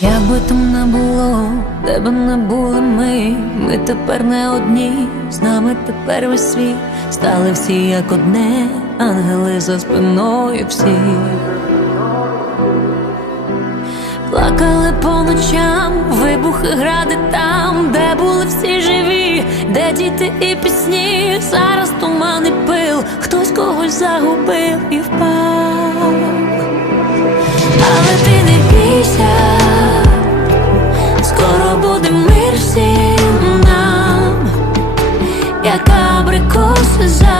Як би там не було, де би не були ми, ми тепер не одні, з нами тепер весь світ, стали всі як одне, ангели за спиною всі. Плакали по ночам, вибухи гради там, де були всі живі, де діти і пісні, зараз туман і пил, хтось когось загубив і впав. Буде мир всім нам, як абрикоси повернемо